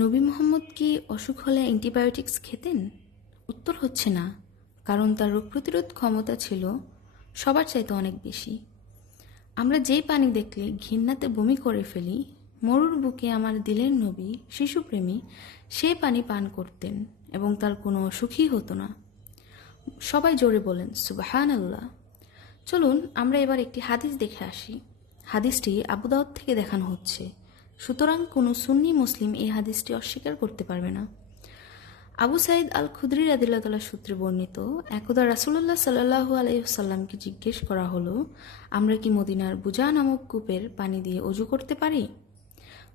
নবী মোহাম্মদ কি অসুখ হলে অ্যান্টিবায়োটিক্স খেতেন? উত্তর হচ্ছে না, কারণ তার রোগ প্রতিরোধ ক্ষমতা ছিল সবার চাইতে অনেক বেশি। আমরা যেই পানি দেখলে ঘৃণাতে বমি করে ফেলি, মরুর বুকে আমার দিলের নবী শিশুপ্রেমী সে পানি পান করতেন এবং তার কোনো অসুখই হতো না। সবাই জোরে বলেন সুবহান আল্লাহ। চলুন আমরা এবার একটি হাদিস দেখে আসি। হাদিসটি আবু দাউদ থেকে দেখানো হচ্ছে, সুতরাং কোনো সুন্নি মুসলিম এই হাদিসটি অস্বীকার করতে পারবে না। আবু সাইদ আল খুদরি রাদিয়াল্লাহু তাআলা সূত্রে বর্ণিত, একদা রাসূলুল্লাহ সাল্লাল্লাহু আলাইহি ওয়াসাল্লামকে জিজ্ঞেস করা হলো, আমরা কি মদিনার বুজা নামক কূপের পানি দিয়ে অজু করতে পারি?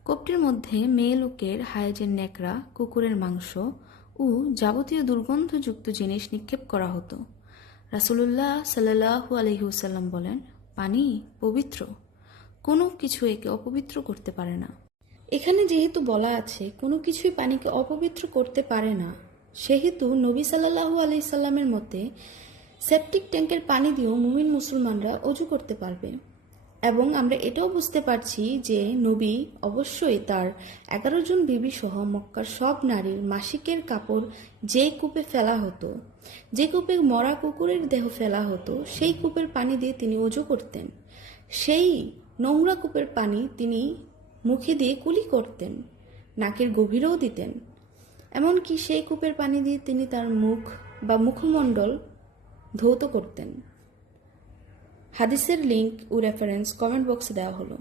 কূপটির মধ্যে মেয়ে লোকের হায়েজের ন্যাকড়া, কুকুরের মাংস ও যাবতীয় দুর্গন্ধযুক্ত জিনিস নিক্ষেপ করা হতো। রাসূলুল্লাহ সাল্লাল্লাহু আলাইহি ওয়াসাল্লাম বলেন, পানি পবিত্র, কোনো কিছু একে অপবিত্র করতে পারে না। এখানে যেহেতু বলা আছে কোনো কিছুই পানিকে অপবিত্র করতে পারে না, সেহেতু নবী সাল্লাল্লাহু আলাইহি সাল্লামের মতে সেপটিক ট্যাঙ্কের পানি দিয়েও মুমিন মুসলমানরা অজু করতে পারবে। এবং আমরা এটাও বুঝতে পারছি যে নবী অবশ্যই তার 11 জন বিবি সহ মক্কার সব নারীর মাসিকের কাপড় যে কূপে ফেলা হতো, যে কূপে মরা কুকুরের দেহ ফেলা হতো, সেই কূপের পানি দিয়ে তিনি অজু করতেন। সেই নোংরা কূপের পানি তিনি মুখে দিয়ে কুলি করতেন, নাকের গভীরেও দিতেন। এমনকি সেই কূপের পানি দিয়ে তিনি তার মুখ বা মুখমণ্ডল ধৌত করতেন। হাদিসের লিঙ্ক ও রেফারেন্স কমেন্ট বক্সে দেওয়া হলো।